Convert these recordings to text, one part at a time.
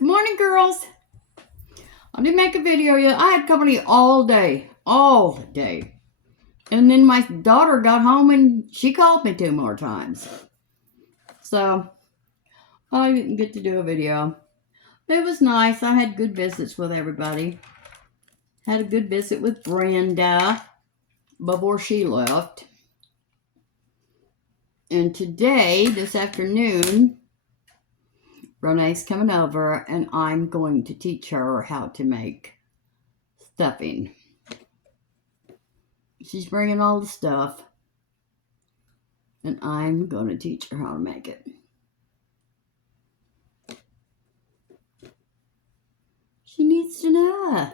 Good morning, girls. I didn't make a video yet. I had company all day. And then my daughter got home and she called me 2 more times. So I didn't get to do a video. It was nice. I had good visits with everybody. Had a good visit with Brenda before she left. And today, this afternoon, Renee's coming over and I'm going to teach her how to make stuffing. She's bringing all the stuff and I'm going to teach her how to make it. She needs to know.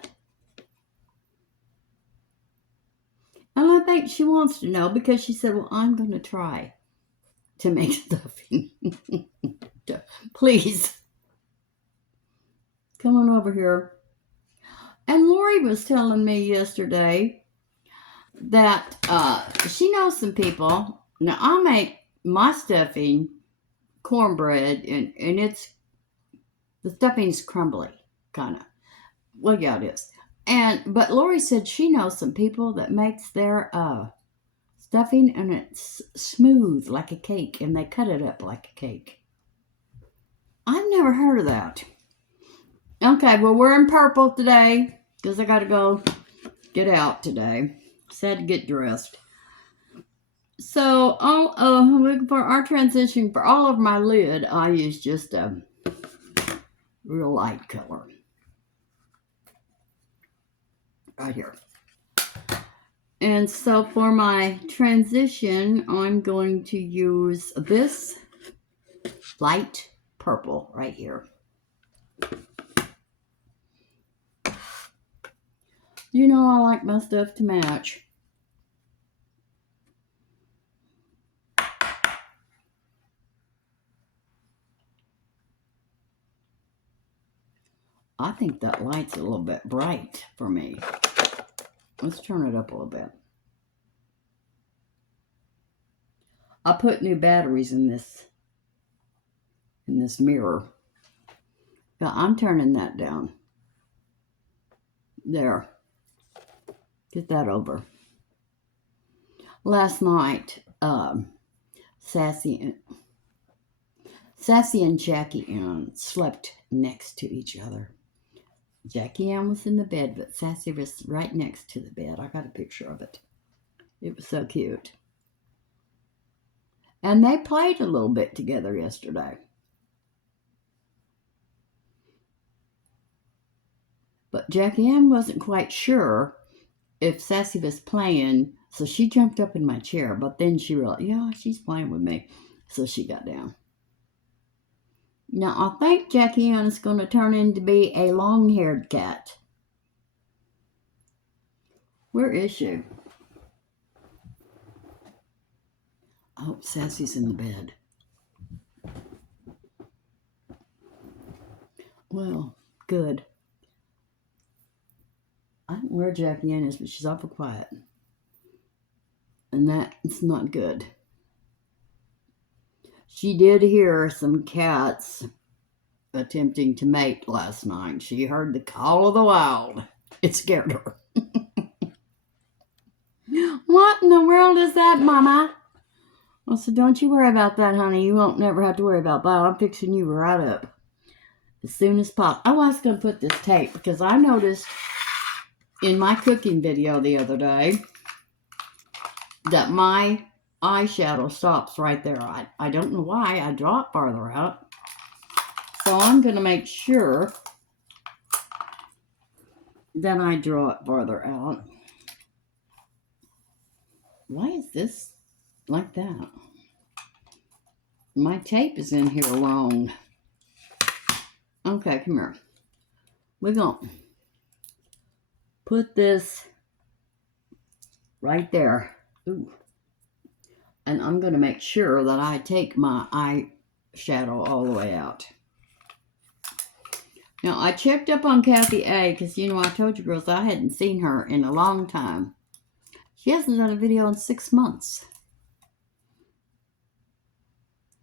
And I think she wants to know because she said, well, I'm going to try to make stuffing. Please. Come on over here. And Lori was telling me yesterday that she knows some people. Now, I make my stuffing cornbread, and it's, the stuffing's crumbly, kind of. Well, yeah, it is. But Lori said she knows some people that makes their stuffing, and it's smooth like a cake, and they cut it up like a cake. I've never heard of that. Okay, well, we're in purple today because I got to go get out today. So I had to get dressed. So, for our transition, for all of my lid, I use just a real light color. Right here. And so for my transition, I'm going to use this light purple right here. You know I like my stuff to match. I think that light's a little bit bright for me. Let's turn it up a little bit. I put new batteries in this mirror. Now I'm turning that down. There. Get that over. Last night, Sassy and Jackie Ann slept next to each other. Jackie Ann was in the bed, but Sassy was right next to the bed. I got a picture of it. It was so cute. And they played a little bit together yesterday. But Jackie Ann wasn't quite sure if Sassy was playing, so she jumped up in my chair, but then she realized, yeah, she's playing with me. So she got down. Now, I think Jackie Ann is going to turn into be a long-haired cat. Where is she? I hope Sassy's in the bed. Well, good. I don't know where Jackie Ann is, but she's awful quiet. And that's not good. She did hear some cats attempting to mate last night. She heard the call of the wild. It scared her. What in the world is that, Mama? I said, don't you worry about that, honey. You won't never have to worry about that. I'm fixing you right up as soon as possible. I was going to put this tape because I noticed in my cooking video the other day that my eyeshadow stops right there. I don't know why. I draw it farther out. So I'm going to make sure that I draw it farther out. Why is this like that? My tape is in here long. Okay, come here. We're going to put this right there. Ooh. And I'm going to make sure that I take my eyeshadow all the way out. Now, I checked up on Kathy A. because, you know, I told you girls I hadn't seen her in a long time. She hasn't done a video in 6 months.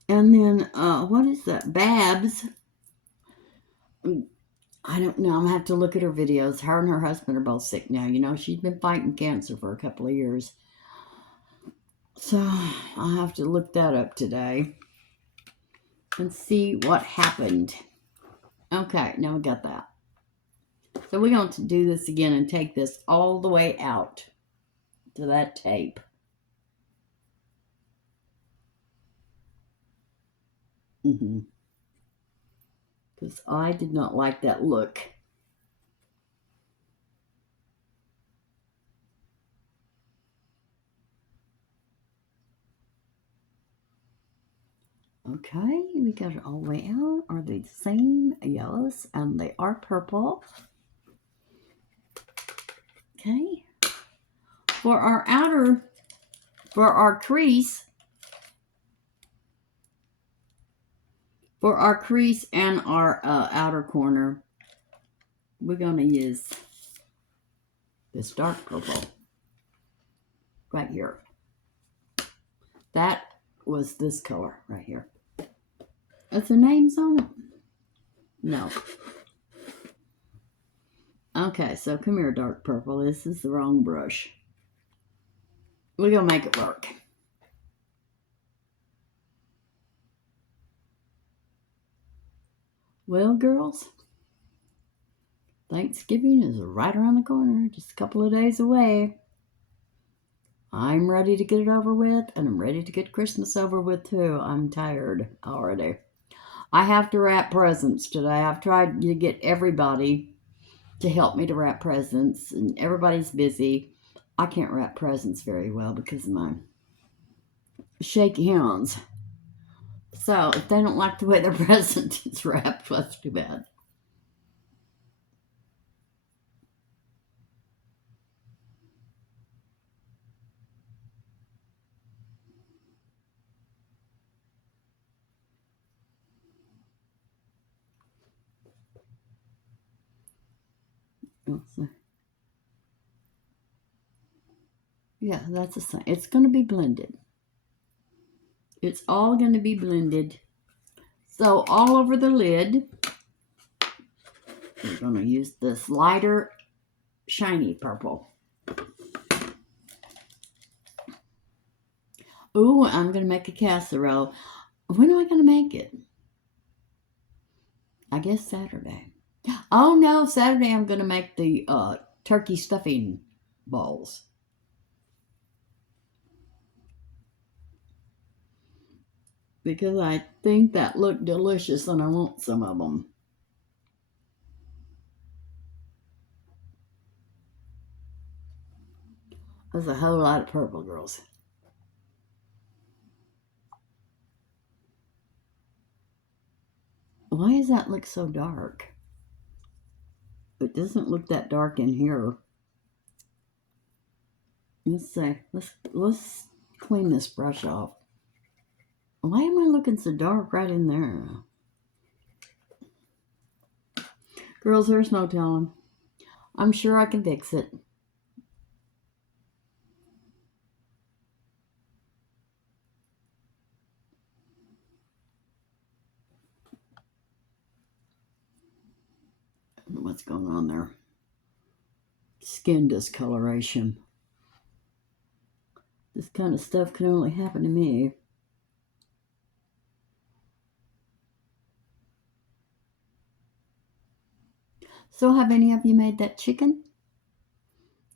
And then, what is that? Babs I don't know. I'm going to have to look at her videos. Her and her husband are both sick now. You know, she's been fighting cancer for a couple of years. So I'll have to look that up today and see what happened. Okay, now we got that. So we're going to do this again and take this all the way out to that tape. Because I did not like that look. Okay, we got it all the way out. Are they the same? Yes, and they are purple. Okay. For our crease, and our outer corner, we're going to use this dark purple right here. That was this color right here. Is the names on it? No. Okay, so come here, dark purple. This is the wrong brush. We're going to make it work. Well, girls, Thanksgiving is right around the corner, just a couple of days away. I'm ready to get it over with, and I'm ready to get Christmas over with too. I'm tired already. I have to wrap presents today. I've tried to get everybody to help me to wrap presents, and everybody's busy. I can't wrap presents very well because of my shaky hands. So if they don't like the way their present is wrapped, that's too bad. Yeah, that's the same. It's going to be blended. It's all going to be blended. So all over the lid, we're going to use this lighter, shiny purple. Ooh, I'm going to make a casserole. When am I going to make it? I guess Saturday. Oh, no, Saturday I'm going to make the turkey stuffing balls. Because I think that looked delicious and I want some of them. There's a whole lot of purple, girls. Why does that look so dark? It doesn't look that dark in here. Let's see. Let's clean this brush off. Why am I looking so dark right in there? Girls, there's no telling. I'm sure I can fix it. I don't know what's going on there. Skin discoloration. This kind of stuff can only happen to me. So have any of you made that chicken?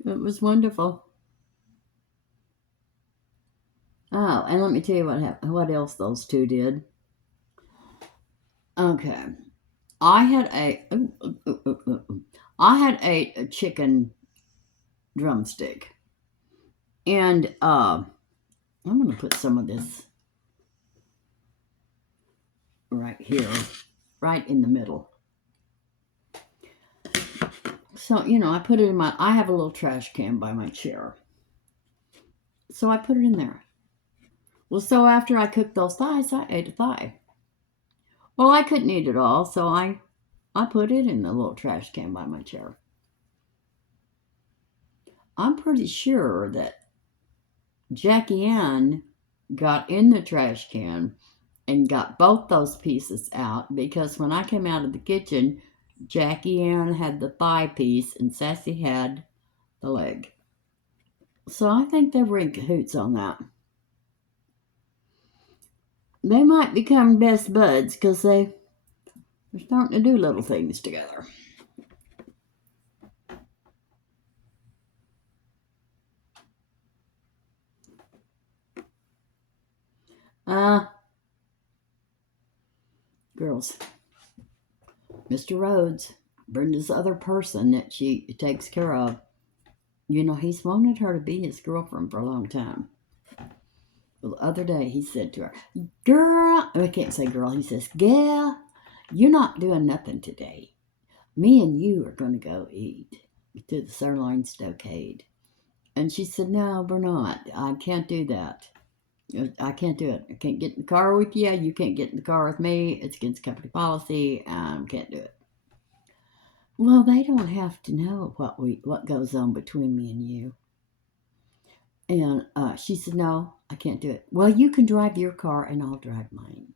It was wonderful. Oh, and let me tell you what else those two did. Okay. I had a chicken drumstick. And I'm going to put some of this right here, right in the middle. So, you know, I put it in I have a little trash can by my chair. So I put it in there. Well, so after I cooked those thighs, I ate a thigh. Well, I couldn't eat it all, so I put it in the little trash can by my chair. I'm pretty sure that Jackie Ann got in the trash can and got both those pieces out, because when I came out of the kitchen, Jackie Ann had the thigh piece, and Sassy had the leg. So I think they were in cahoots on that. They might become best buds because they're starting to do little things together. Girls, Mr. Rhodes, Brenda's other person that she takes care of, you know, he's wanted her to be his girlfriend for a long time. Well, the other day he said to her, girl, I can't say girl, he says, gal, you're not doing nothing today. Me and you are going to go eat to the Sirloin Stockade. And she said, no, we're not. I can't do that. I can't do it. I can't get in the car with you. You can't get in the car with me. It's against company policy. Can't do it. Well, they don't have to know what goes on between me and you. And she said, no, I can't do it. Well, you can drive your car and I'll drive mine.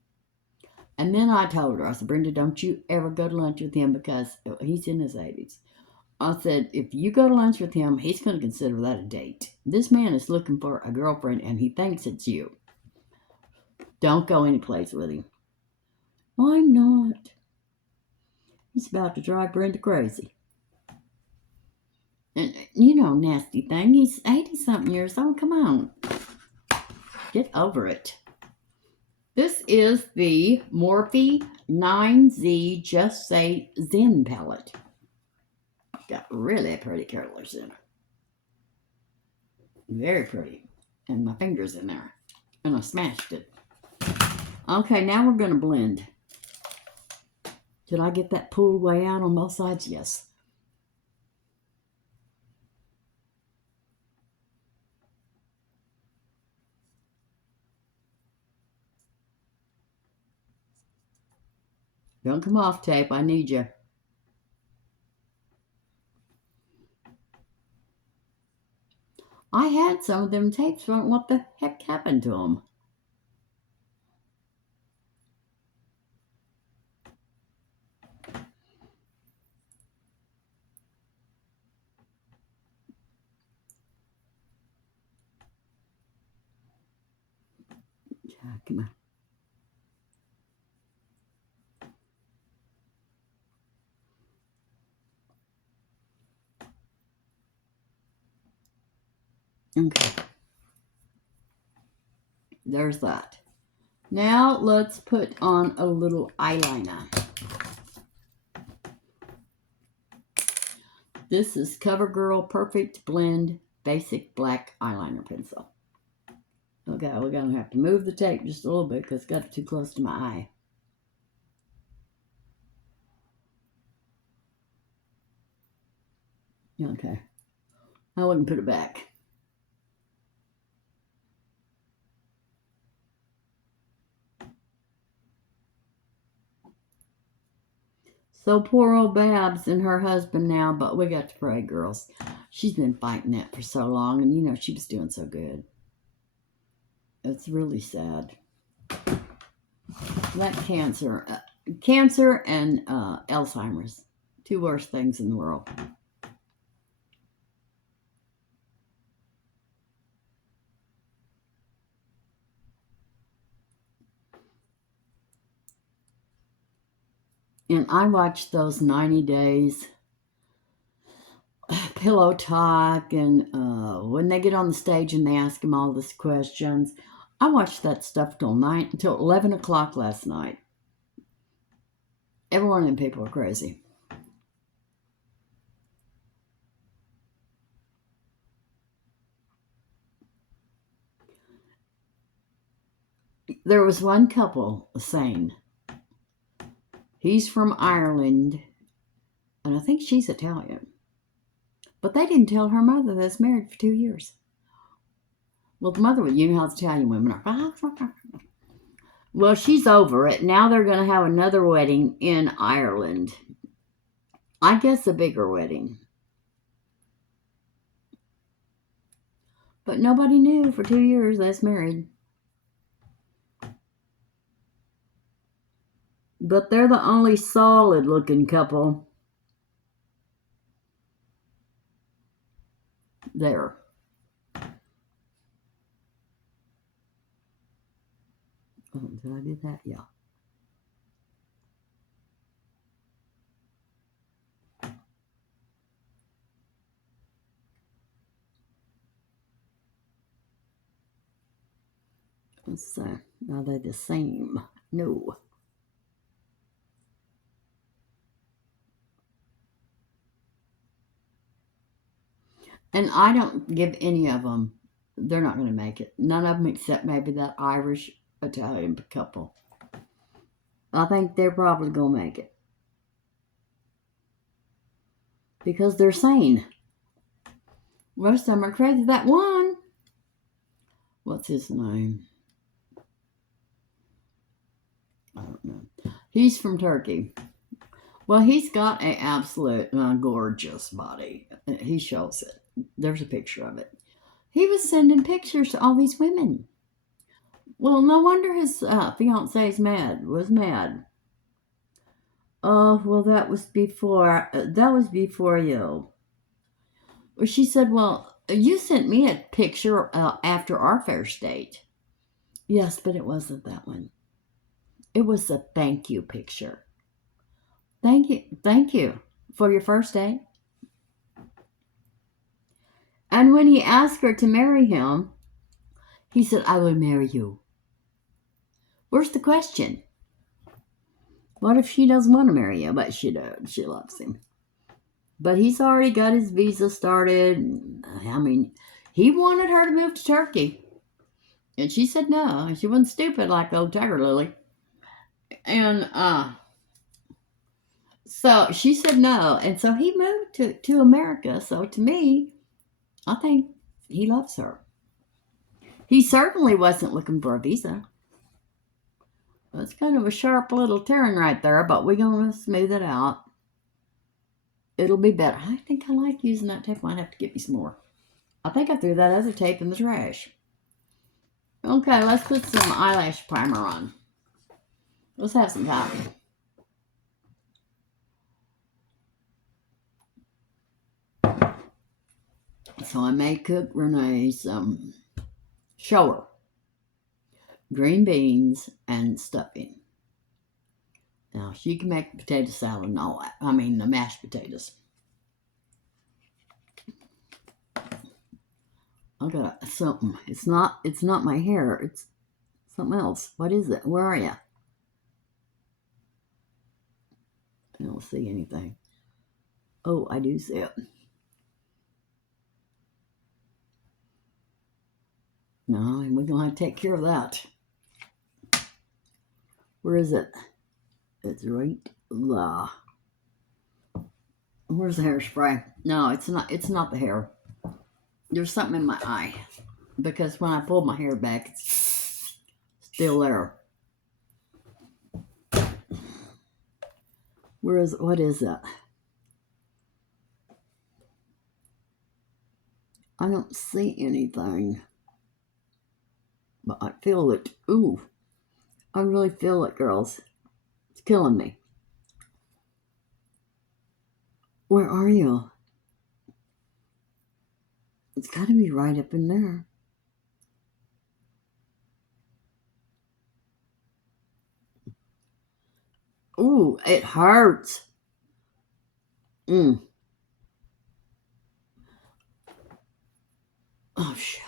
And then I told her, I said, Brenda, don't you ever go to lunch with him because he's in his 80s. I said, if you go to lunch with him, he's going to consider that a date. This man is looking for a girlfriend and he thinks it's you. Don't go anyplace with him. Well, I'm not. He's about to drive Brenda crazy. And, you know, nasty thing, he's 80-something years old. Come on. Get over it. This is the Morphe 9Z Just Say Zen palette. Got really pretty colors in it. Very pretty. And my finger's in there. And I smashed it. Okay, now we're going to blend. Did I get that pulled way out on both sides? Yes. Don't come off, tape. I need you. I had some of them tapes. What the heck happened to them? Come on. Okay. There's that. Now let's put on a little eyeliner. This is Covergirl Perfect Blend Basic Black Eyeliner Pencil. Okay, we're going to have to move the tape just a little bit because it got too close to my eye. Okay. I wouldn't put it back. So poor old Babs and her husband now, but we got to pray, girls. She's been fighting that for so long, and you know, she was doing so good. It's really sad. That cancer and Alzheimer's, two worst things in the world. And I watched those 90 days pillow talk, and when they get on the stage and they ask them all these questions. I watched that stuff till 11 o'clock last night. Every one of them people are crazy. There was one couple saying, he's from Ireland, and I think she's Italian. But they didn't tell her mother that's married for 2 years. Well, the mother, you know how Italian women are. Well, she's over it. Now they're going to have another wedding in Ireland. I guess a bigger wedding. But nobody knew for 2 years that's married. But they're the only solid looking couple. There. Oh, did I do that? Yeah. So, are they the same? No. And I don't give any of them. They're not going to make it. None of them except maybe that Irish Italian couple. I think they're probably going to make it. Because they're sane. Most of them are crazy. That one, what's his name? I don't know. He's from Turkey. Well, he's got an absolute gorgeous body. He shows it. There's a picture of it. He was sending pictures to all these women. Well, no wonder his fiance was mad. Oh, well, that was before you. She said, well, you sent me a picture after our first date. Yes, but it wasn't that one. It was a thank you picture. Thank you for your first date. And when he asked her to marry him, he said, I will marry you. Where's the question? What if she doesn't want to marry you, but she does? She loves him. But he's already got his visa started. I mean, he wanted her to move to Turkey. And she said no. She wasn't stupid like old Tiger Lily. And so she said no. And so he moved to America. So to me, I think he loves her. He certainly wasn't looking for a visa. That's kind of a sharp little turn right there, but we're going to smooth it out. It'll be better. I think I like using that tape. Might have to get me some more. I think I threw that other tape in the trash. Okay, let's put some eyelash primer on. Let's have some time. So I made Cook Renee some shower, green beans, and stuffing. Now she can make potato salad and all that. I mean the mashed potatoes. I got something. It's not my hair. It's something else. What is it? Where are you? I don't see anything. Oh, I do see it. No, we're going to have to take care of that. Where is it? It's right there. Where's the hairspray? No, it's not the hair. There's something in my eye. Because when I pulled my hair back, it's still there. What is that? I don't see anything. But I feel it. Ooh. I really feel it, girls. It's killing me. Where are you? It's got to be right up in there. Ooh, it hurts. Oh, shit.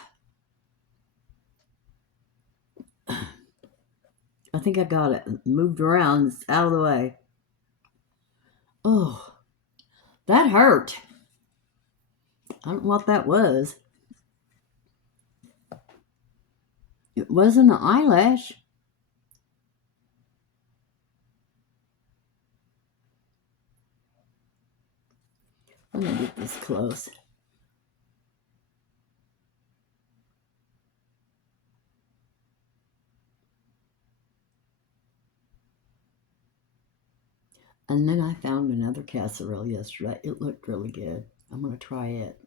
I think I got it. Moved around. It's out of the way. Oh, that hurt. I don't know what that was. It wasn't an eyelash. Let me get this close. And then I found another casserole yesterday. It looked really good. I'm going to try it.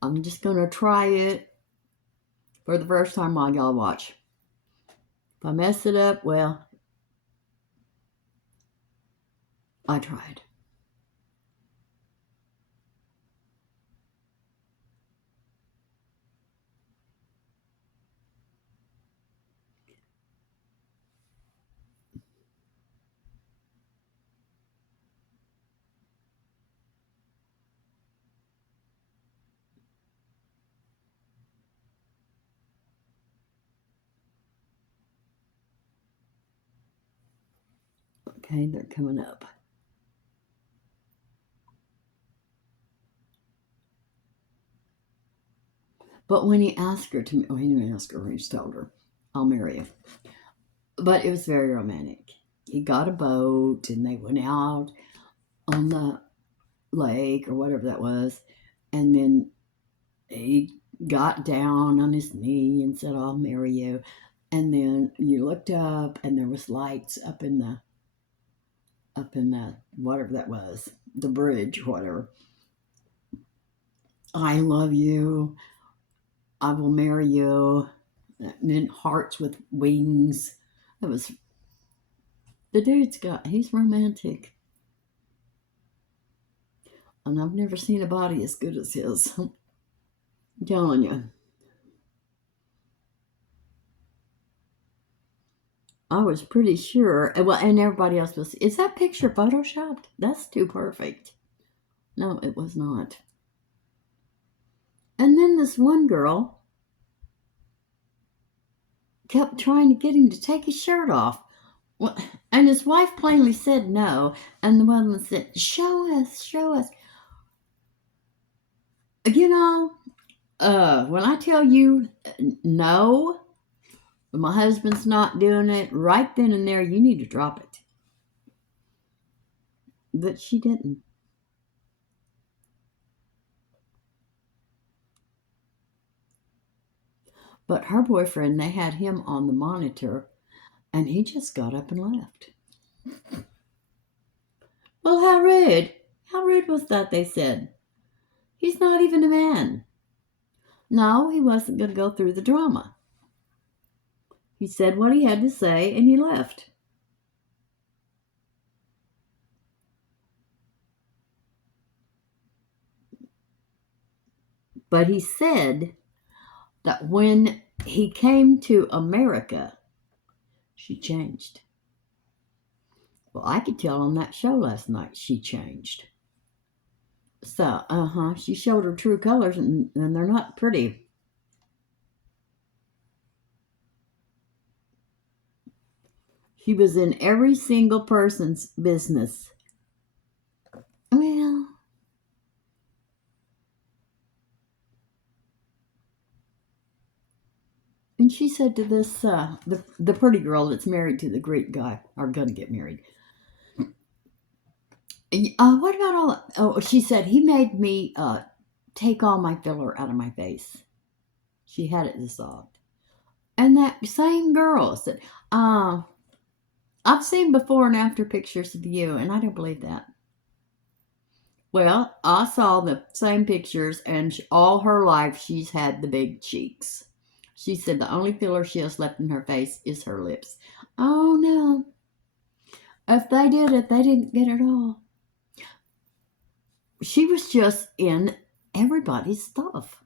I'm just going to try it for the first time while y'all watch. If I mess it up, well, I tried. Okay, they're coming up. But when he asked her to, he didn't ask her, he just told her, I'll marry you. But it was very romantic. He got a boat and they went out on the lake or whatever that was. And then he got down on his knee and said, I'll marry you. And then you looked up and there was lights up in the whatever that was, the bridge or whatever. I love you. I will marry you. And then hearts with wings. That was, the dude's he's romantic. And I've never seen a body as good as his. I'm telling you. I was pretty sure, well, and everybody else was, is that picture photoshopped? That's too perfect. No, it was not. And then this one girl kept trying to get him to take his shirt off. And his wife plainly said no. And the woman said, show us, show us. You know, when I tell you no, my husband's not doing it, right then and there, you need to drop it. But she didn't. But her boyfriend, they had him on the monitor, and he just got up and left. Well, how rude. How rude was that, they said. He's not even a man. No, he wasn't going to go through the drama. He said what he had to say, and he left. But he said that when he came to America, she changed. Well, I could tell on that show last night she changed. So, she showed her true colors, and they're not pretty. She was in every single person's business. Well, and she said to this, the pretty girl that's married to the Greek guy, or gonna get married. What about all? Oh, she said he made me take all my filler out of my face. She had it dissolved, and that same girl said, "I've seen before and after pictures of you, and I don't believe that." Well, I saw the same pictures, and all her life she's had the big cheeks. She said the only filler she has left in her face is her lips. Oh no. If they did it, they didn't get it all. She was just in everybody's stuff.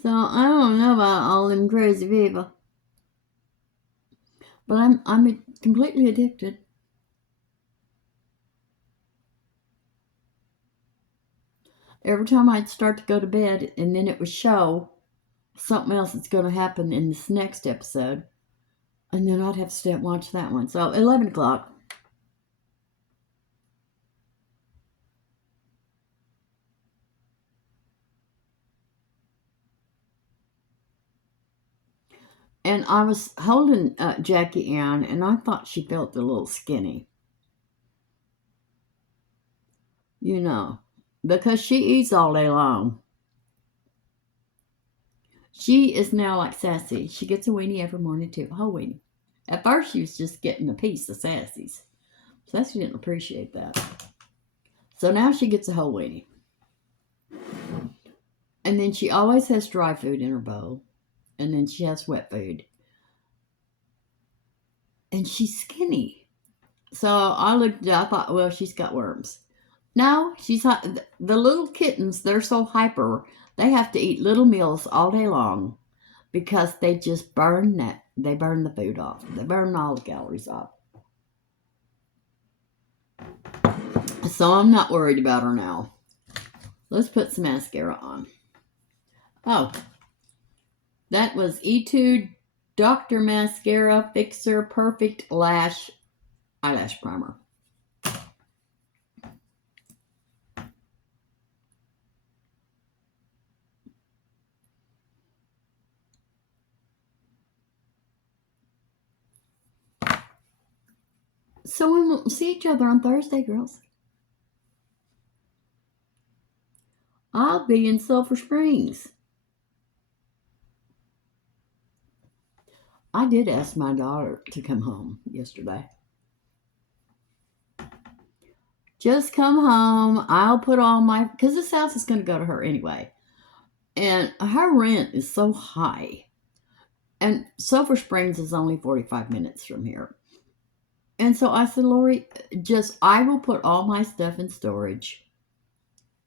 So I don't know about all them crazy people. But I'm completely addicted. Every time I'd start to go to bed and then it would show something else that's going to happen in this next episode. And then I'd have to stay and watch that one. So 11 o'clock. And I was holding Jackie Ann, and I thought she felt a little skinny. You know, because she eats all day long. She is now like Sassy. She gets a weenie every morning too, a whole weenie. At first, she was just getting a piece of Sassy's. Sassy didn't appreciate that. So now she gets a whole weenie. And then she always has dry food in her bowl. And then she has wet food. And she's skinny. So I looked, I thought, well, she's got worms. No, the little kittens, they're so hyper, they have to eat little meals all day long because they just burn the food off. They burn all the calories off. So I'm not worried about her now. let's put some mascara on. Oh, that was Etude Dr. Mascara Fixer Perfect Lash Eyelash Primer. So we will see each other on Thursday, girls. I'll be in Sulphur Springs. I did ask my daughter to come home yesterday. Just come home. I'll put all my, because this house is going to go to her anyway. And her rent is so high. And Sulphur Springs is only 45 minutes from here. And so I said, Lori, I will put all my stuff in storage.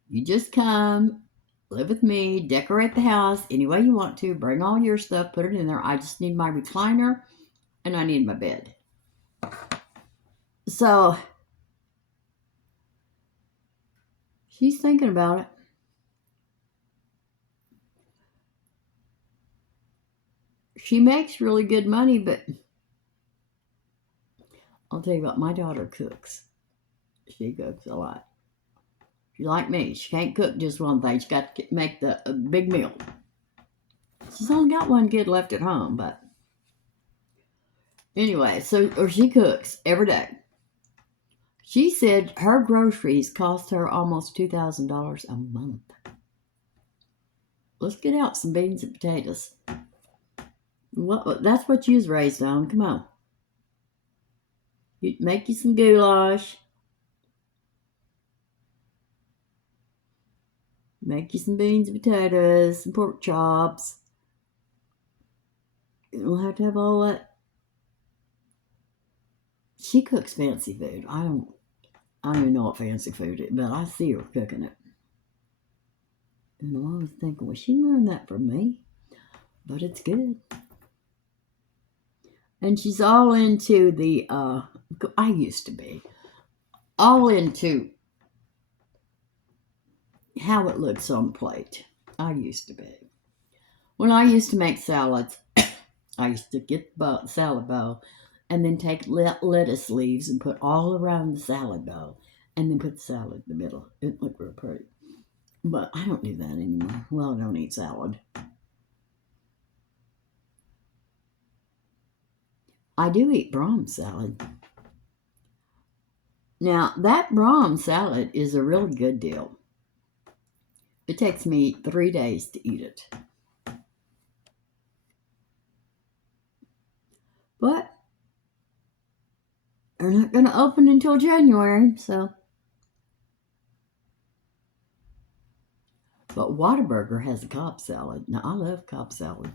You just come, live with me, decorate the house any way you want to, bring all your stuff, put it in there. I just need my recliner and I need my bed. So she's thinking about it. She makes really good money, but I'll tell you what, my daughter cooks. She cooks a lot. She's like me. She can't cook just one thing. She's got to make a big meal. She's only got one kid left at home, but anyway, or she cooks every day. She said her groceries cost her almost $2,000 a month. Let's get out some beans and potatoes. That's what you was raised on. Come on. You make you some goulash. Make you some beans and potatoes, some pork chops. You don't have to have all that. She cooks fancy food. I don't even know what fancy food is, but I see her cooking it. And I'm always thinking, well, she learned that from me. But it's good. And she's all into I used to be, all into how it looks on the plate. I used to be. When I used to make salads, I used to get the salad bowl and then take lettuce leaves and put all around the salad bowl and then put the salad in the middle. It looked real pretty. But I don't do that anymore. Well, I don't eat salad. I do eat Brahms salad. Now, that Brahms salad is a really good deal. It takes me 3 days to eat it. But they're not going to open until January, so. But Whataburger has a Cobb salad. Now, I love Cobb salad.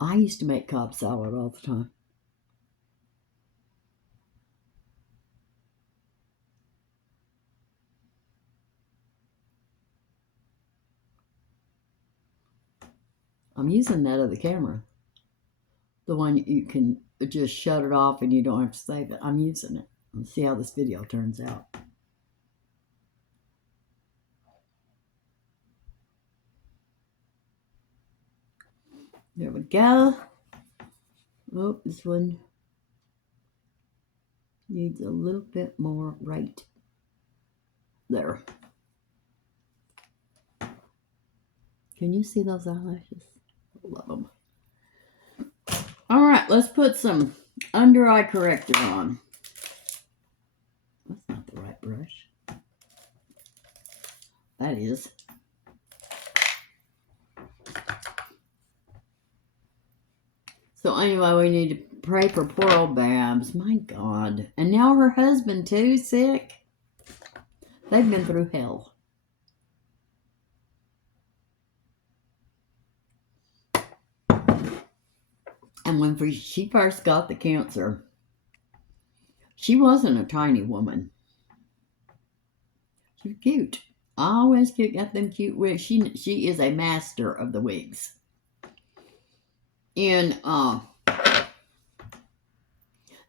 I used to make Cobb salad all the time. I'm using that other camera. The one you can just shut it off and you don't have to save it. I'm using it. Let's see how this video turns out. There we go. Oh, this one needs a little bit more right there. Can you see those eyelashes? Love them. All right, let's put some under eye corrector on. That's not the right brush. That is. So anyway, we need to pray for poor old Babs. My God. And now her husband too, sick. They've been through hell. And when she first got the cancer, she wasn't a tiny woman. She was cute. I always got them cute wigs. She is a master of the wigs. And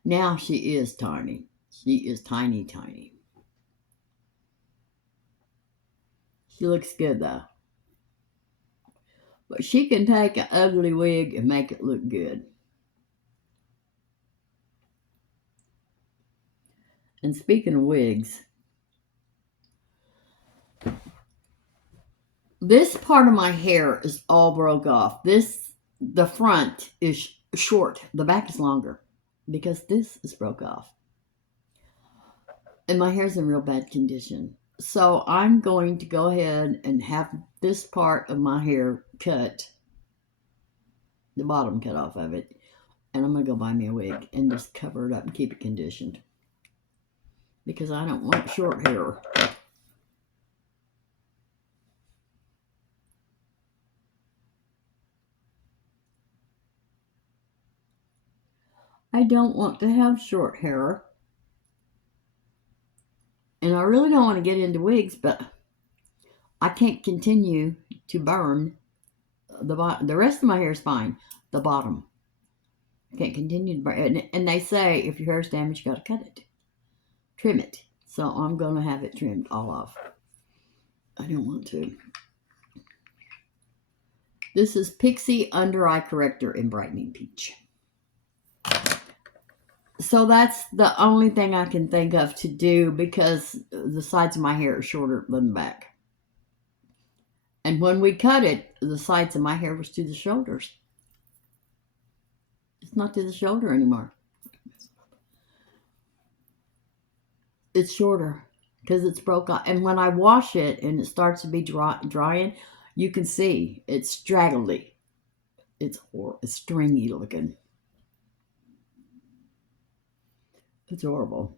now she is tiny. She is tiny, tiny. She looks good though. But she can take an ugly wig and make it look good. And speaking of wigs, this part of my hair is all broke off. The front is short. The back is longer because this is broke off. And my hair's in real bad condition. So I'm going to go ahead and have this part of my hair cut, the bottom cut off of it. And I'm going to go buy me a wig and just cover it up and keep it conditioned. Because I don't want short hair. I don't want to have short hair. And I really don't want to get into wigs, but I can't continue to burn the bottom. The rest of my hair is fine. The bottom. I can't continue to burn. And they say if your hair is damaged, you got to cut it. Trim it. So I'm going to have it trimmed all off. I don't want to. This is Pixi Undereye Corrector in Brightening Peach. So that's the only thing I can think of to do because the sides of my hair are shorter than the back. And when we cut it, the sides of my hair was to the shoulders. It's not to the shoulder anymore. It's shorter because it's broke off. And when I wash it and it starts to be drying, you can see it's straggly. It's stringy looking. It's horrible.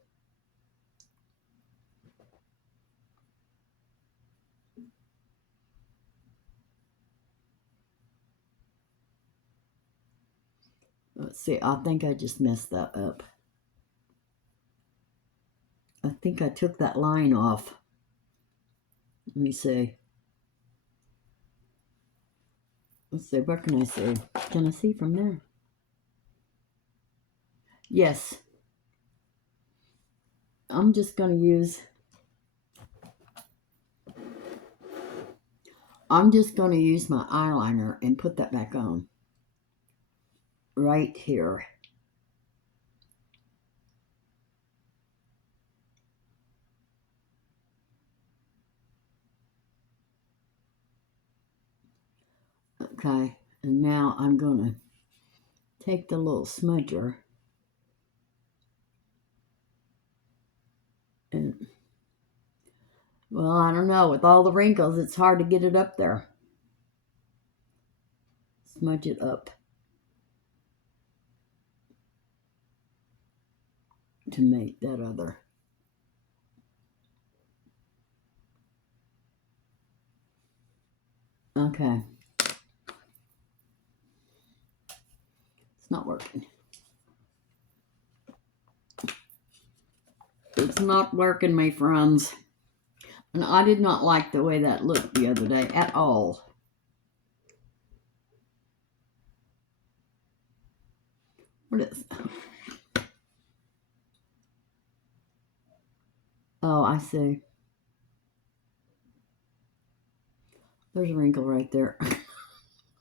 Let's see. I think I just messed that up. I think I took that line off. Let me see. Let's see. What can I see? Can I see from there? Yes. I'm just going to use my eyeliner and put that back on. Right here. Okay. And now I'm going to take the little smudger and, well, I don't know. With all the wrinkles, it's hard to get it up there. Smudge it up to make that other. Okay. It's not working. It's not working, my friends. And I did not like the way that looked the other day at all. What is that? Oh, I see. There's a wrinkle right there.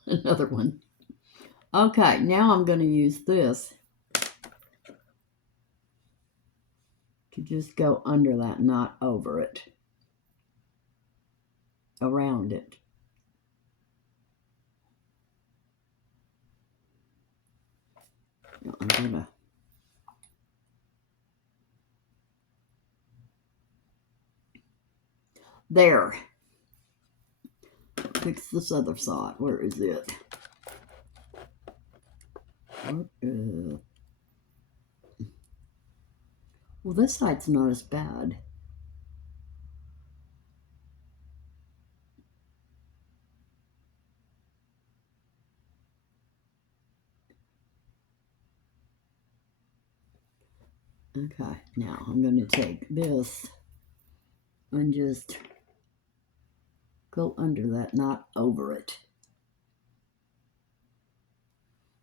Another one. Okay, now I'm going to use this to just go under that, not over it. Around it. I'm going to there. Fix this other side. Where is it? Well, this side's not as bad. Okay, now I'm going to take this and just go under that, not over it.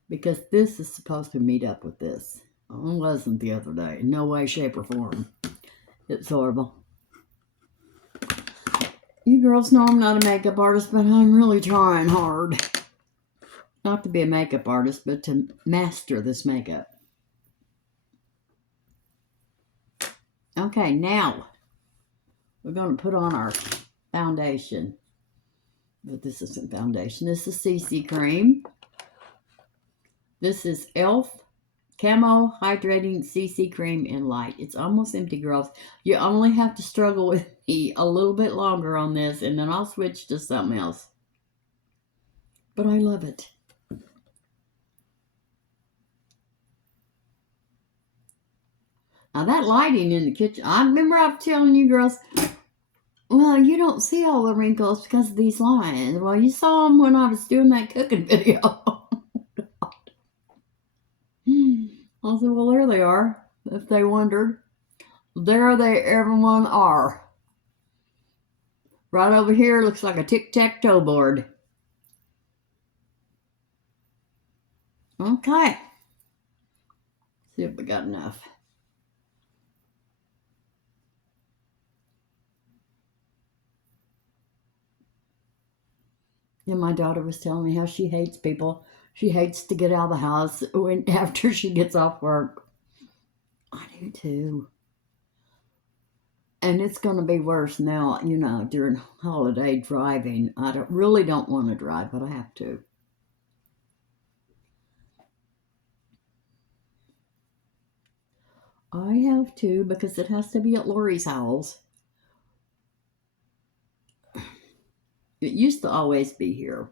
Because this is supposed to meet up with this. It wasn't the other day. No way, shape, or form. It's horrible. You You girls know I'm not a makeup artist, but I'm really trying hard. Not to be a makeup artist, but to master this makeup. Okay, now we're going to put on our foundation. But this isn't foundation. This is CC Cream. This is e.l.f. Camo Hydrating CC Cream in Light. It's almost empty, girls. You only have to struggle with me a little bit longer on this, and then I'll switch to something else. But I love it. Now that lighting in the kitchen, I remember I was telling you girls, well, you don't see all the wrinkles because of these lines. Well, you saw them when I was doing that cooking video. I said, well, there they are. If they wondered, there they everyone are. Right over here looks like a tic-tac-toe board. Okay. See if we got enough. And my daughter was telling me how she hates people. She hates to get out of the house after she gets off work. I do too. And it's going to be worse now, you know, during holiday driving. I really don't want to drive, but I have to. I have to because it has to be at Lori's house. It used to always be here.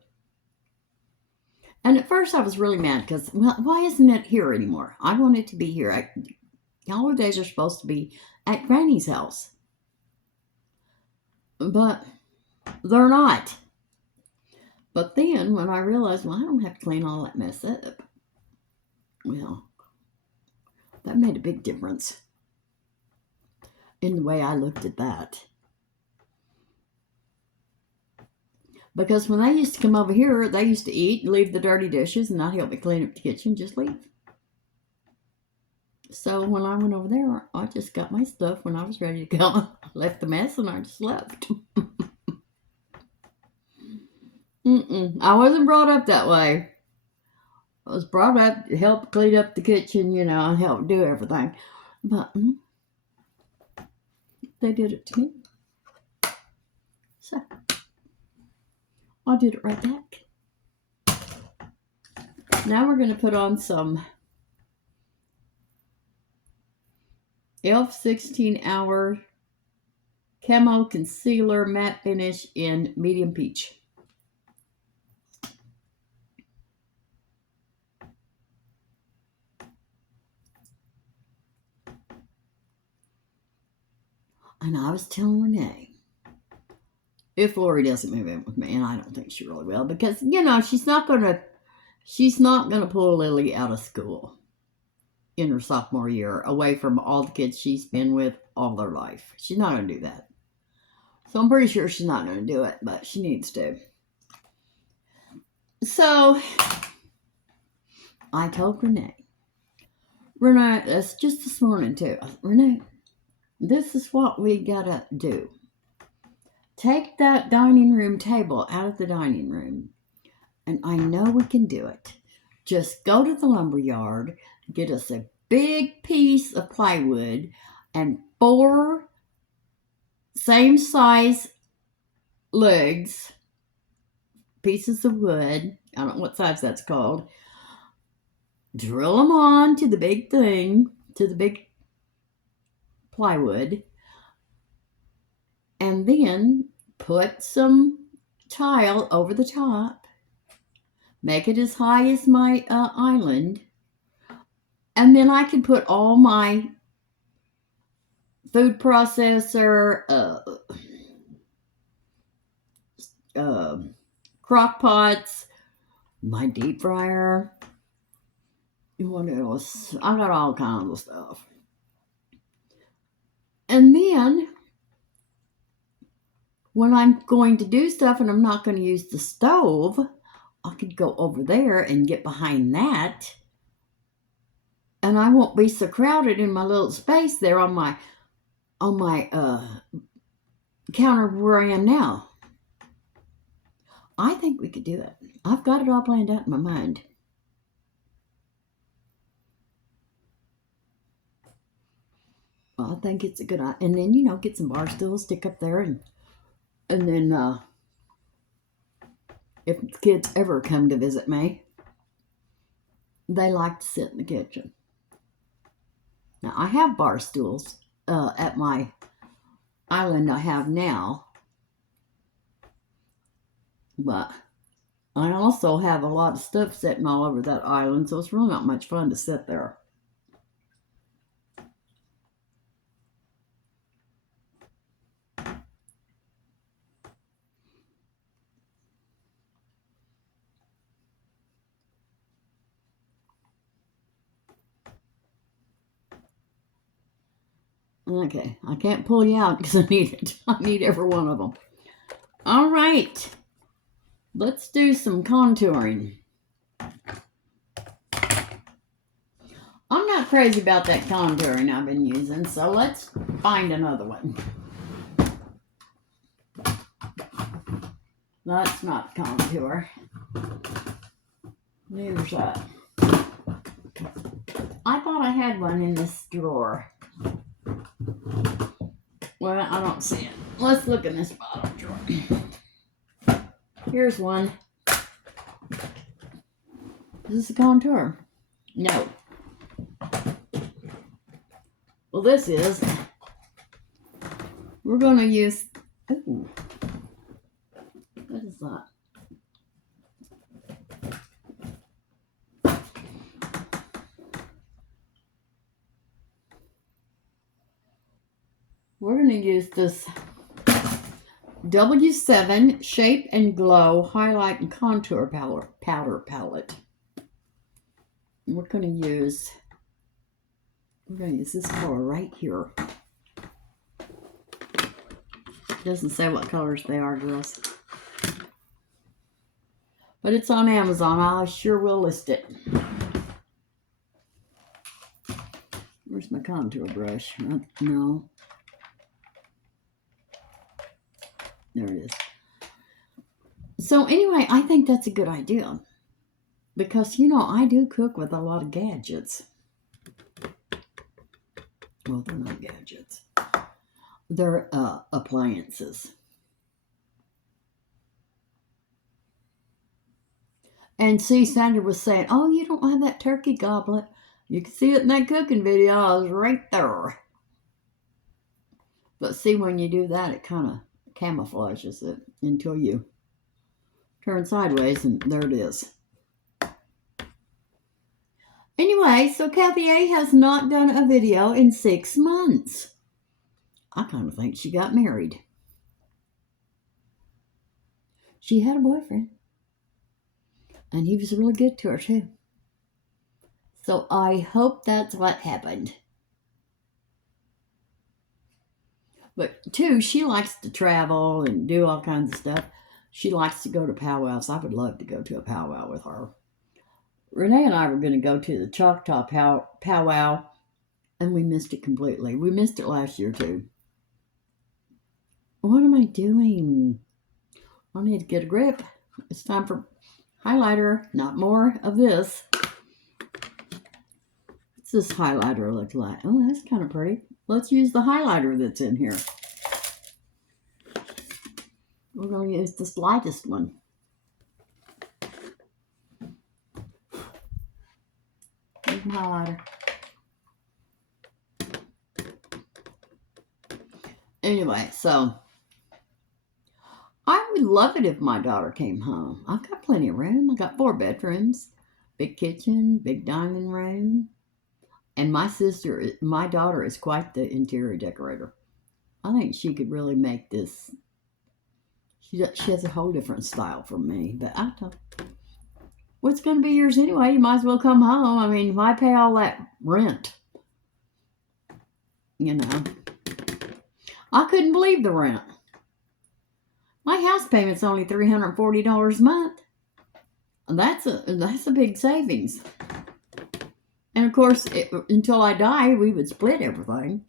And at first I was really mad because, well, why isn't it here anymore? I want it to be here. Holidays are supposed to be at Granny's house. But they're not. But then when I realized, well, I don't have to clean all that mess up. Well, that made a big difference in the way I looked at that. Because when they used to come over here, they used to eat, leave the dirty dishes, and not help me clean up the kitchen, just leave. So when I went over there, I just got my stuff when I was ready to go. I left the mess and I just left. I wasn't brought up that way. I was brought up to help clean up the kitchen, you know, and help do everything. But they did it to me. So I did it right back. Now we're going to put on some e.l.f. 16 Hour Camo Concealer Matte Finish in Medium Peach. And I was telling Renee, if Lori doesn't move in with me, and I don't think she really will, because, you know, she's not gonna pull Lily out of school in her sophomore year away from all the kids she's been with all their life. She's not gonna do that. So I'm pretty sure she's not gonna do it, but she needs to. So I told Renee, that's just this morning too. Renee, this is what we gotta do. Take that dining room table out of the dining room. And I know we can do it. Just go to the lumber yard, get us a big piece of plywood and 4 same size legs, pieces of wood. I don't know what size that's called. Drill them on to the big thing, to the big plywood. And then put some tile over the top. Make it as high as my island. And then I can put all my food processor, crock pots, my deep fryer. What else? I got all kinds of stuff. And then when I'm going to do stuff and I'm not going to use the stove, I could go over there and get behind that. And I won't be so crowded in my little space there on my counter where I am now. I think we could do it. I've got it all planned out in my mind. Well, I think it's a good idea. And then, you know, get some bar stools, stick up there, and then if the kids ever come to visit me, they like to sit in the kitchen. Now, I have bar stools at my island I have now, but I also have a lot of stuff sitting all over that island, so it's really not much fun to sit there. Okay, I can't pull you out because I need it. I need every one of them. All right, let's do some contouring. I'm not crazy about that contouring I've been using, so let's find another one. That's not contour. Neither's that. I thought I had one in this drawer. Well, I don't see it. Let's look in this bottom drawer. Here's one. Is this a contour? No. Well, this is. We're going to use. Ooh. What is that? We're going to use this W7 Shape and Glow Highlight and Contour Powder Palette. We're going to use this color right here. It doesn't say what colors they are, girls. But it's on Amazon. I sure will list it. Where's my contour brush? No. There it is. So anyway, I think that's a good idea. Because, you know, I do cook with a lot of gadgets. Well, they're not gadgets. They're appliances. And see, Sandra was saying, oh, you don't have that turkey goblet. You can see it in that cooking video. I was right there. But see, when you do that, it kind of camouflages it until you turn sideways, and there it is. Anyway, so Kathy A has not done a video in 6 months. I kind of think she got married. She had a boyfriend. And he was really good to her, too. So I hope that's what happened. But, too, she likes to travel and do all kinds of stuff. She likes to go to powwows. I would love to go to a powwow with her. Renee and I were going to go to the Choctaw powwow, and we missed it completely. We missed it last year, too. What am I doing? I need to get a grip. It's time for highlighter, not more of this. What's this highlighter look like? Oh, that's kind of pretty. Let's use the highlighter that's in here. We're going to use this lightest one. Here's my highlighter. Anyway, so I would love it if my daughter came home. I've got plenty of room. I've got 4 bedrooms, big kitchen, big dining room. And my daughter is quite the interior decorator. I think she could really make this. She has a whole different style from me. But I don't. What's going to be yours anyway? You might as well come home. I mean, why pay all that rent? You know. I couldn't believe the rent. My house payment's only $340 a month. That's a big savings. And of course, until I die, we would split everything.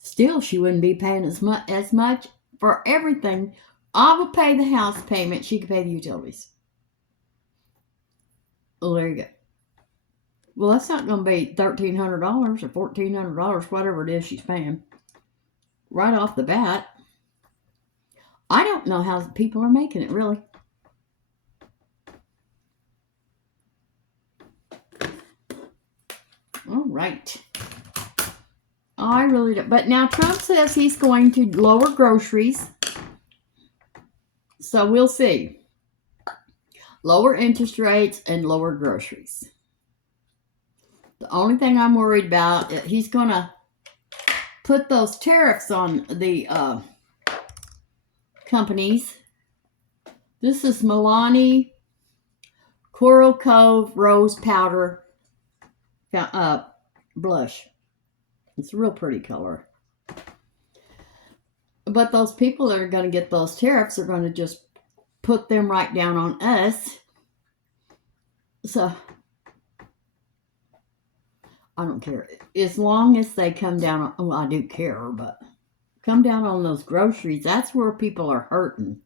Still, she wouldn't be paying as much for everything. I will pay the house payment. She can pay the utilities. Well, there you go. Well, that's not going to be $1,300 or $1,400, whatever it is she's paying. Right off the bat. I don't know how people are making it, really. All right. I really don't. But now Trump says he's going to lower groceries. So we'll see. Lower interest rates and lower groceries. The only thing I'm worried about, he's going to put those tariffs on the companies. This is Milani Coral Cove Rose Powder blush. It's a real pretty color. But those people that are going to get those tariffs are going to just put them right down on us. So I don't care. As long as they come down on, well, I do care, but come down on those groceries, that's where people are hurting.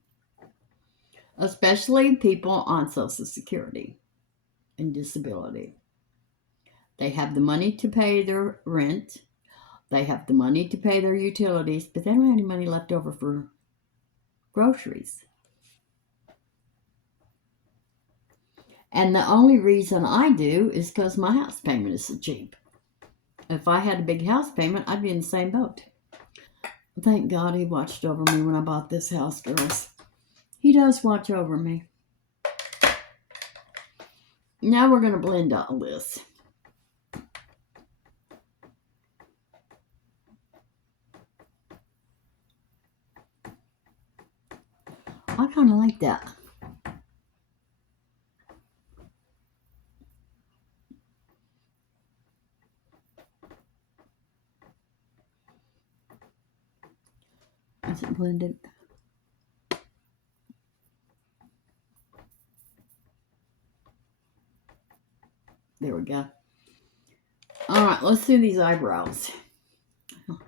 Especially people on Social Security and disability. They have the money to pay their rent. They have the money to pay their utilities, but they don't have any money left over for groceries. And the only reason I do is because my house payment is so cheap. If I had a big house payment, I'd be in the same boat. Thank God he watched over me when I bought this house, girls. He does watch over me. Now we're going to blend all this. I kind of like that. Is it blended? There we go. All right, let's do these eyebrows.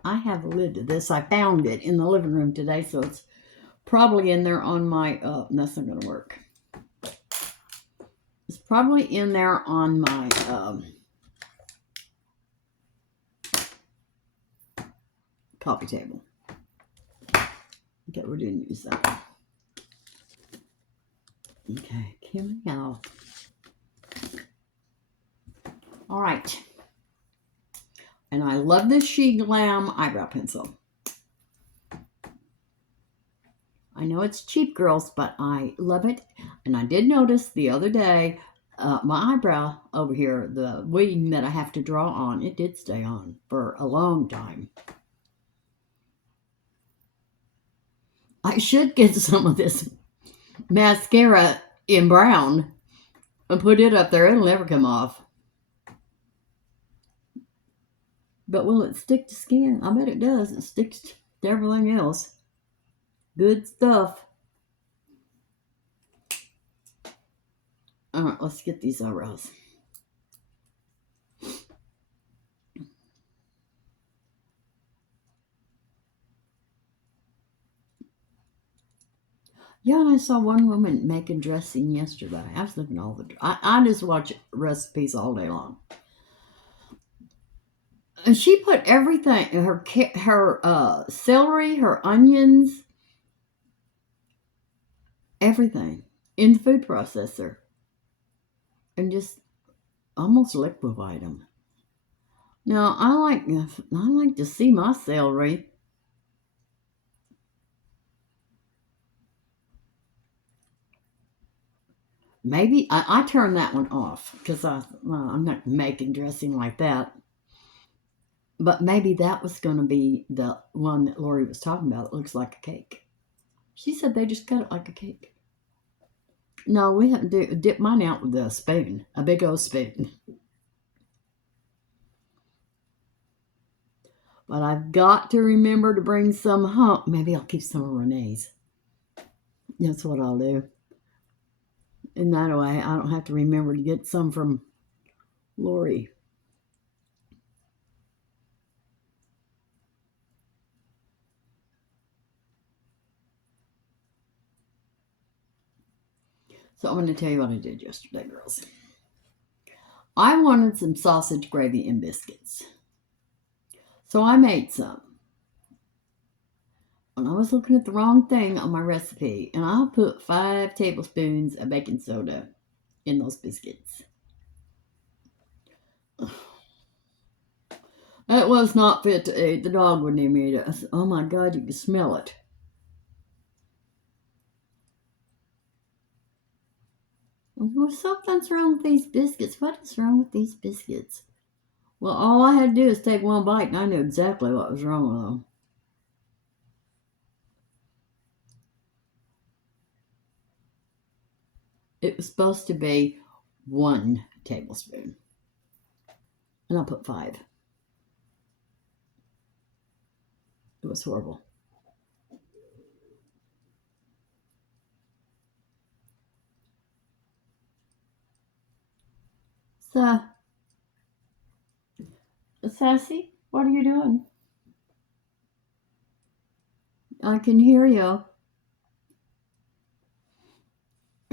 I have a lid to this. I found it in the living room today, so it's probably in there on my, that's not going to work. It's probably in there on my coffee table. Okay, we're doing use that. Okay, here we go. All right. And I love this Sheglam eyebrow pencil. I know it's cheap, girls, but I love it. And I did notice the other day, my eyebrow over here, the wing that I have to draw on, it did stay on for a long time. I should get some of this mascara in brown and put it up there. It'll never come off. But will it stick to skin? I bet it does. It sticks to everything else. Good stuff. All right, let's get these eyebrows. Yeah, and I saw one woman making dressing yesterday. I was looking all the. I just watch recipes all day long. And she put everything, her celery, her onions, everything in the food processor, and just almost liquefied them. Now I like to see my celery. Maybe I turned that one off because I'm not making dressing like that. But maybe that was going to be the one that Lori was talking about. It looks like a cake. She said they just cut it like a cake. No, we have to dip mine out with a spoon, a big old spoon. But I've got to remember to bring some home. Maybe I'll keep some of Renee's. That's what I'll do. In that way, I don't have to remember to get some from Lori. So I'm going to tell you what I did yesterday, girls. I wanted some sausage gravy and biscuits. So I made some. And I was looking at the wrong thing on my recipe, and I put 5 tablespoons of baking soda in those biscuits. It was not fit to eat. The dog wouldn't even eat it. I said, oh my God, you can smell it. Well, something's wrong with these biscuits. What is wrong with these biscuits? Well, all I had to do is take one bite, and I knew exactly what was wrong with them. It was supposed to be 1 tablespoon. And I put 5. It was horrible. So, Sassy, what are you doing? I can hear you.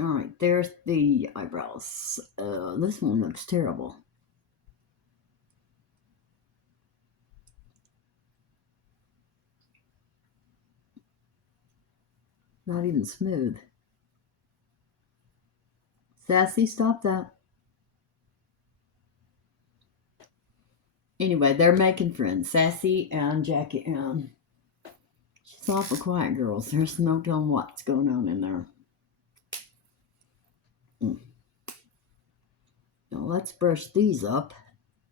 All right, there's the eyebrows. This one looks terrible. Not even smooth. Sassy, stop that. Anyway, they're making friends. Sassy and Jackie Ann. She's awful quiet, girls. There's no telling what's going on in there. Now let's brush these up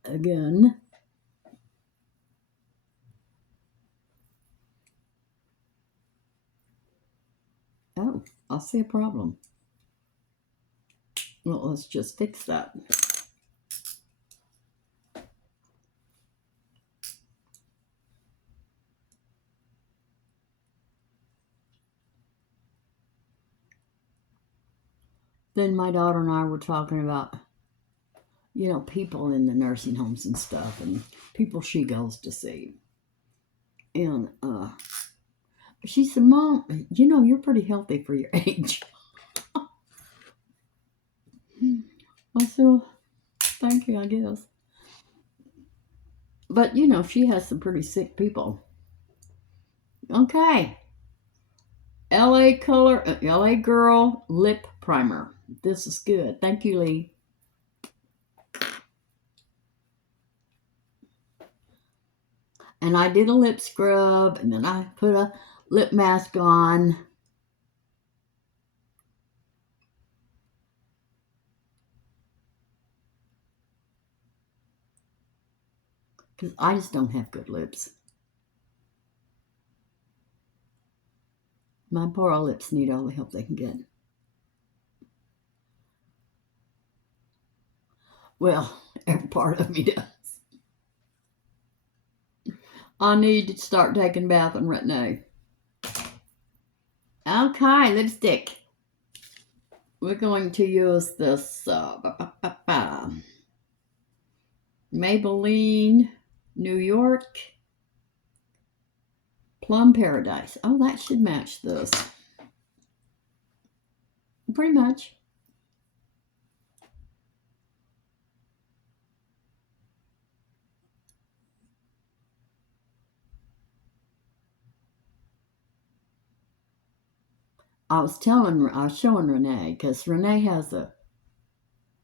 again. Oh, I see a problem. Well, let's just fix that. Then my daughter and I were talking about, people in the nursing homes and stuff, and people she goes to see. And she said, Mom, you're pretty healthy for your age. I said, well, thank you, I guess. But, she has some pretty sick people. Okay. LA Girl Lip Primer. This is good. Thank you, Lee. And I did a lip scrub, and then I put a lip mask on. Because I just don't have good lips. My poor old lips need all the help they can get. Well, every part of me does. I need to start taking bath and retin-A. Okay, lipstick. We're going to use this Maybelline New York Plum Paradise. Oh, that should match this. Pretty much. I was showing Renee, because Renee has a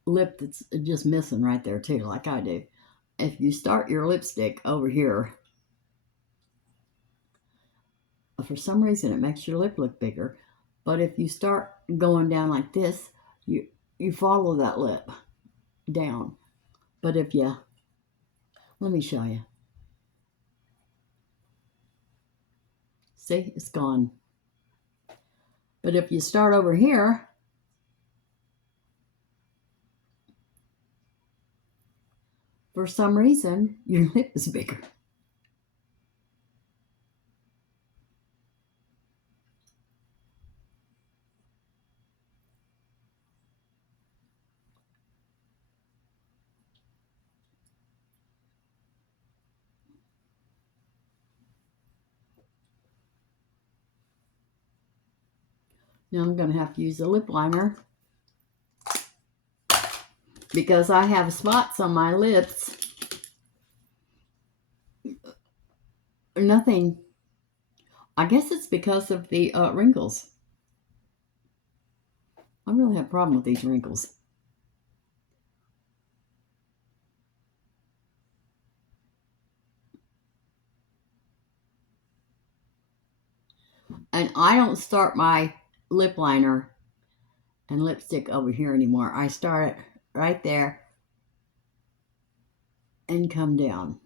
lip that's just missing right there too, like I do. If you start your lipstick over here, for some reason it makes your lip look bigger. But if you start going down like this, you follow that lip down. But if you, let me show you. See, it's gone. But if you start over here, for some reason, your lip is bigger. Now I'm going to have to use a lip liner because I have spots on my lips. Nothing. I guess it's because of the wrinkles. I really have a problem with these wrinkles. And I don't start my lip liner and lipstick over here anymore. I start it right there and come down.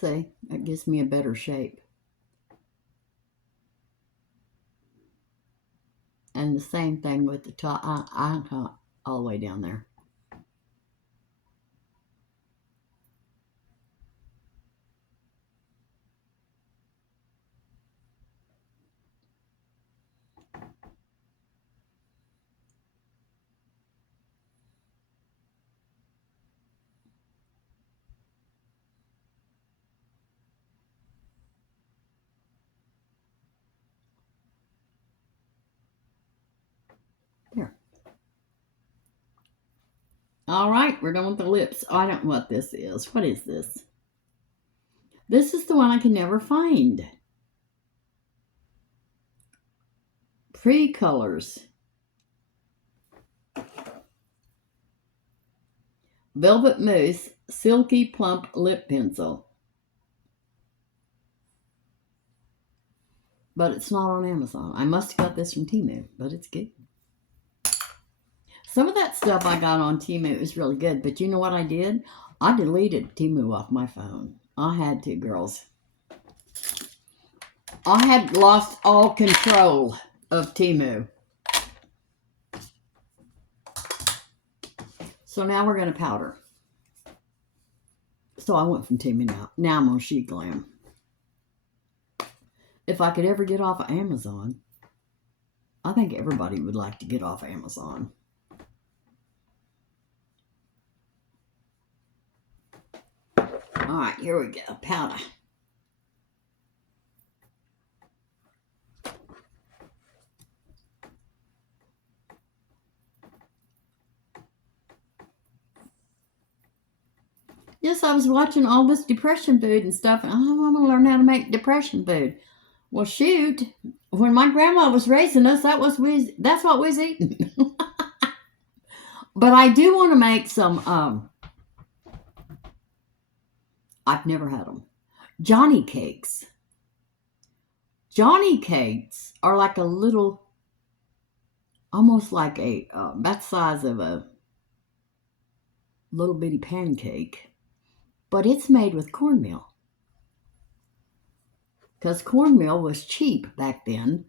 See, that gives me a better shape. And the same thing with the top, all the way down there. There. All right, we're done with the lips. Oh, I don't know what this is. What is this? This is the one I can never find. Pre-colors. Velvet Mousse Silky Plump Lip Pencil. But it's not on Amazon. I must have got this from Temu, but it's good. Some of that stuff I got on Temu is really good, but you know what I did? I deleted Temu off my phone. I had to, girls. I had lost all control of Temu. So now we're going to powder. So I went from Temu now. Now I'm on Sheglam. If I could ever get off of Amazon, I think everybody would like to get off Amazon. All right, here we go. Powder. Yes, I was watching all this depression food and stuff, and I want to learn how to make depression food. Well, shoot, when my grandma was raising us, that's what we was eating. But I do want to make some, I've never had them, Johnny cakes. Johnny cakes are like a little, almost like a, that size of a little bitty pancake, but it's made with cornmeal. Because cornmeal was cheap back then.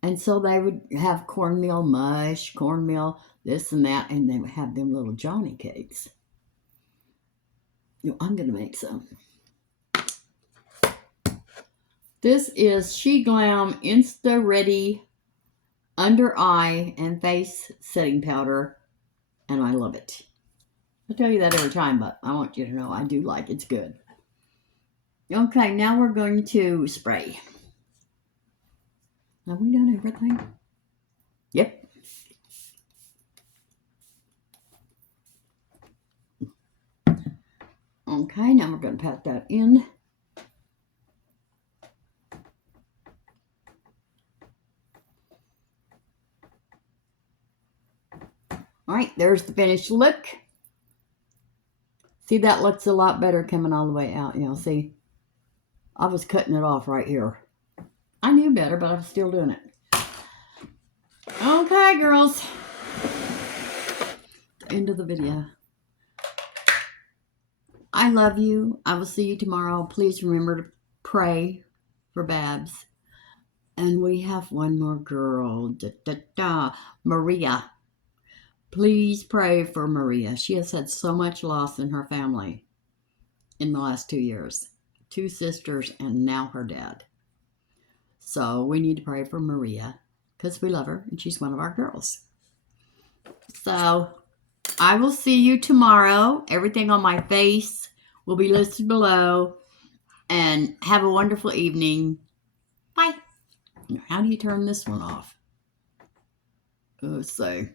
And so they would have cornmeal mush, cornmeal this and that, and they would have them little Johnny cakes. You know, I'm going to make some. This is Sheglam Insta-Ready Under Eye and Face Setting Powder, and I love it. I tell you that every time, but I want you to know I do like it. It's good. Okay, now we're going to spray. Have we done everything? Yep. Okay, now we're going to pat that in. All right, there's the finished look. See, that looks a lot better coming all the way out. You know, see, I was cutting it off right here. I knew better, but I'm still doing it. Okay, girls. End of the video. I love you. I will see you tomorrow. Please remember to pray for Babs. And we have one more girl. Maria. Please pray for Maria. She has had so much loss in her family in the last 2 years. 2 sisters and now her dad. So we need to pray for Maria because we love her and she's one of our girls. So I will see you tomorrow. Everything on my face will be listed below. And have a wonderful evening. Bye. How do you turn this one off? Let's see.